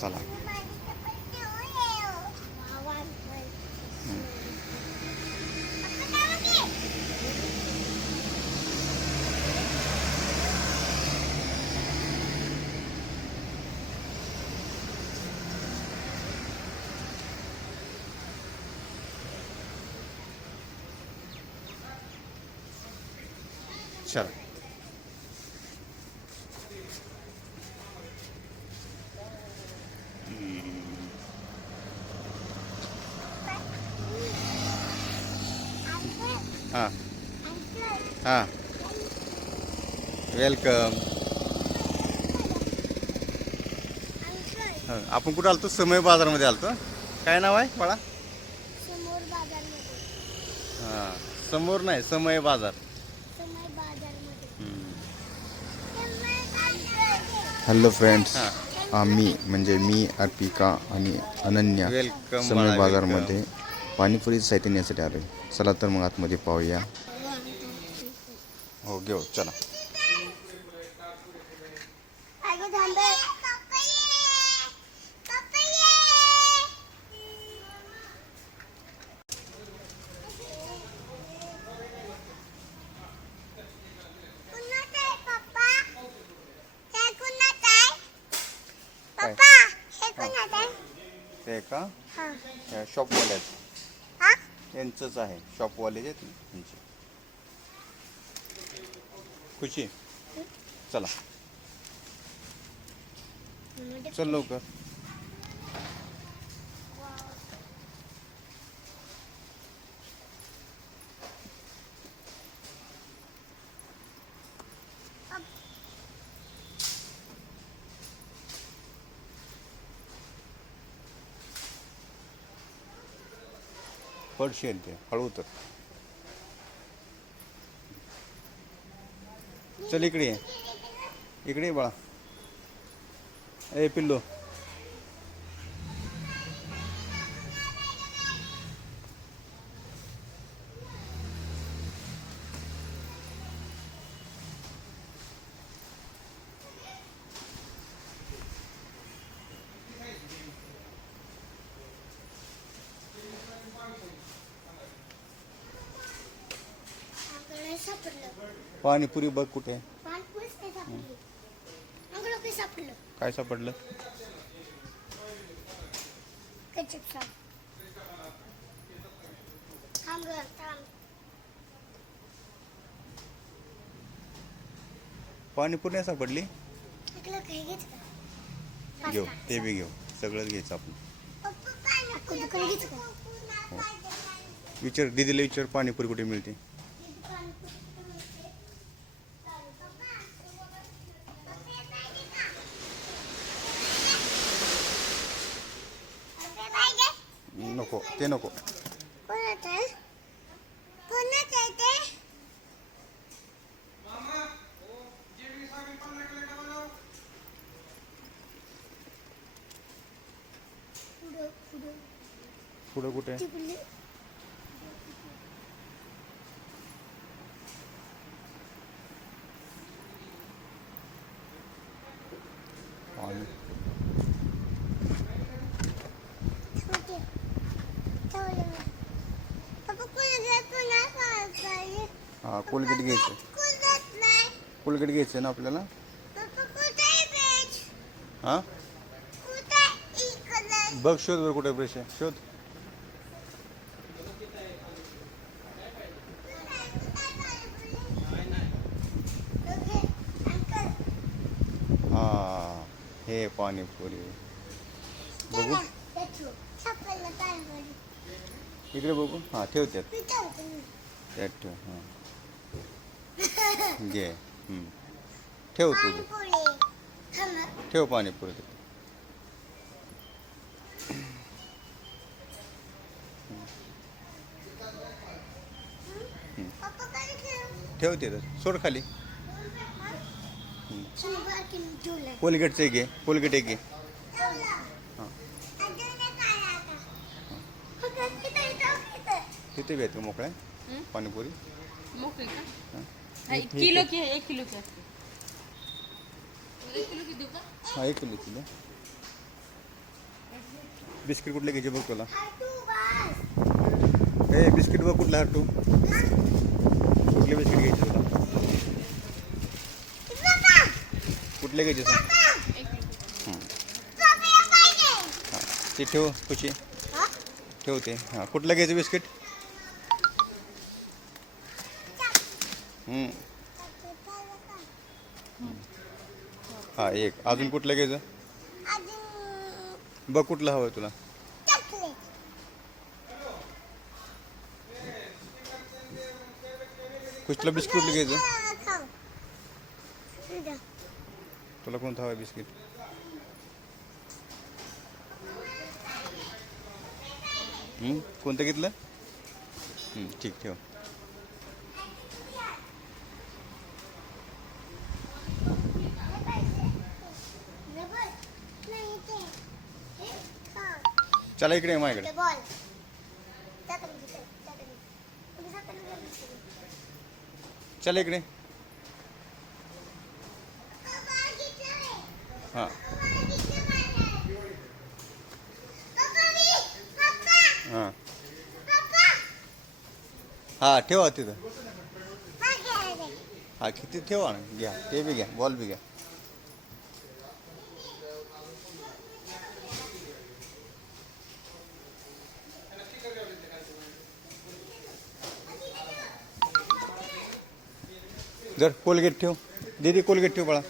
चला. चला. हां हां वेलकम. हां आपण कुठं आलतो? समय बाजारमध्ये आलतो. काय नाव आहे बाळा? समोर बाजारमध्ये. हां समोर नाही, समय बाजार. समय बाजारमध्ये. हॅलो फ्रेंड्स, हां आम्ही म्हणजे मी, अर्पिका आणि अनन्या वेलकम समय बाळा, बाजारमध्ये पाणीपुरी साहित्य नेण्यासाठी आलो. चला तर मग आतमध्ये पाहूया. हो घेऊ चला. काय ते का शॉपवाले आहेत, यांचंच आहे. शॉपवाले आहेत ना त्यांचे. खुशी चला चल लवकर. पडशील ते हळू तर. चल इकडे ये, इकडे ये बाळा. ए पिल्लू. पाणीपुरी बघ कुठे आहे? काय सापडलं? पाणीपुरी नाही सापडली? घेऊ ते बी घेऊ, सगळंच घ्यायचं आपण. हो. विचार दीदीला, विचार पाणीपुरी कुठे मिळते. नको ते नको. पुढं कुठे? हा कोलगेट घ्यायचं. कोलगेट घ्यायचं ना आपल्याला. हा बघ, शोध बरं कुठे ब्रश आहे, शोध. हा हे पाणीपुरी बघू इकडे बघू. हा ठेवत्यात त्यात ठेव. हां घे. ठेव तू, ठेव पाणीपुरी. ठेवते तर सोड खाली. कोलगेटचं एक घे, कोलगेट एक घे. हां किती भेटतो मोकळ्या पाणीपुरी? किलो की है? 1 किलो की? 1 किलो की देऊ का? हाँ 1 किलो की दे. बिस्किट कुठले घ्यायचे बघ तुला. हट्टू बस. ए बिस्किट बघ कुठला हट्टू. कुठले बिस्किट घ्यायचे तुला. पप्पा, कुठले घ्यायचे सांग. पप्पा हे पाहिजे. हां ते ठेव खुशी. हा? ठेवते. हां कुठलं घ्यायचं बिस्किट. हां एक. अजून कुठलं घ्यायचं अजून बघ कुठलं हवं आहे तुला. चॉकलेट. कुठलं बिस्किट कुठलं घ्यायचं. खाऊ. इथं. तुला कोणतं हवं आहे बिस्किट. कोणतं घेतलं. ठीक ठेव. नाही ते. खा. चला इकडे ये माझ्याकडे. ते बॉल. चॉकलेट घे, चॉकलेट. तुम्ही चॉकलेट घ्या बिस्किट. चला इकडे. पप्पा घेतलं. हां पप्पा घेतलं माझं. पप्पा मी. पप्पा. हां पप्पा. हां ठेवा तिथं. मला खेळायचंय. हां किती ठेवा ना. घ्या ते बी घ्या बॉल बी घ्या. जर कोलगेट ठेव. दीदी कोलगेट ठेव बाळा.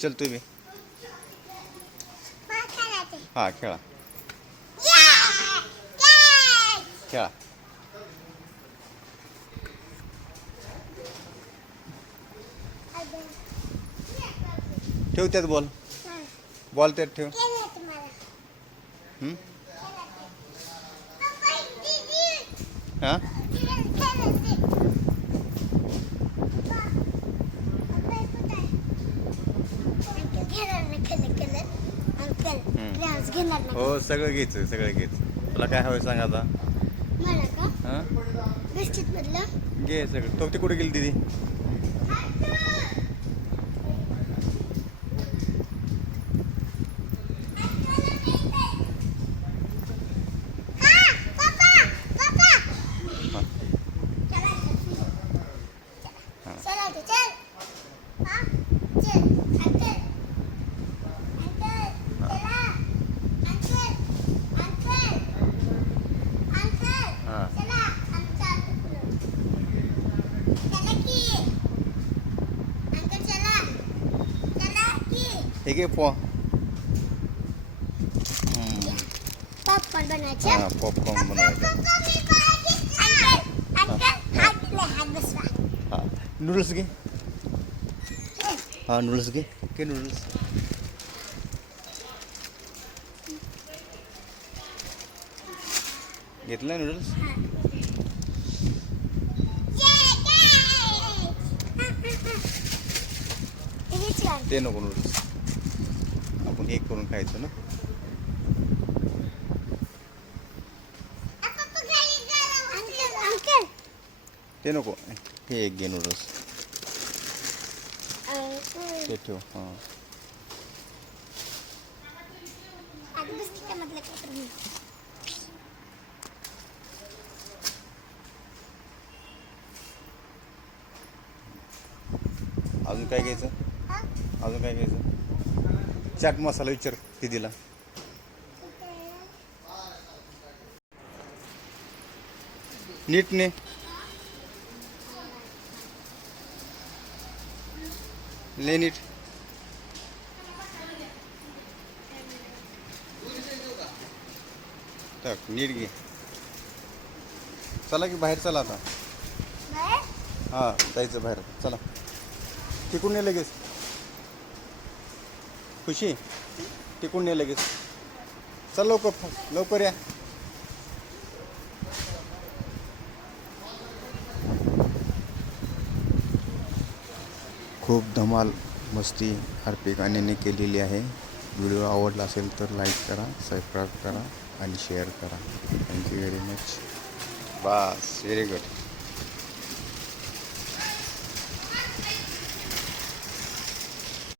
चल तू बी. मला खेळायचंय. हां खेळा कॅच. खेळा. ठेव त्यात बॉल. बॉल त्यात ठेव. केलं तुम्हाला. हं? पप्पा दीदी. हां खेळायचं. पप्पा. पप्पा कुठे आहे? अंकल घेणार ना खेळ. अंकल क्लास घेणार ना. हो सगळं घ्यायचं सगळं घ्यायचं. तुला काय हवं सांग आता. मला का हां बिस्किट मधलं. घे सगळं. तो ती कुठे गेली दीदी. हां हे घे पॉ. पॉपकॉर्न बनायचे. हां पॉपकॉर्न बनवायचं. हात बसवा. हां नूडल्स घे. हां नूडल्स घे. घे नूडल्स. घेतलं नूडल्स. ते नको नूडल्स. आपण एक करून खायचं ना. ते नको. हे एक घे नूडल्स. ते ठेव. हां अजून काय घ्यायचं. अजून काय घ्यायचं. चाट मसाला विचार दीदीला. नीट ने. ले नीट. tak नीट घे. चला की बाहेर चला आता. हां जायचं बाहेर. चला तिकडून ये लगेच. खुशी तिकडून ये लगेच. चल लवकर लवकर या. खूप धमाल मस्ती अर्पिकाने केलेली आहे. व्हिडिओ आवडला असेल तर लाईक करा, सबस्क्राईब करा आणि शेअर करा. Thank you very much. बस व्हेरी गुड.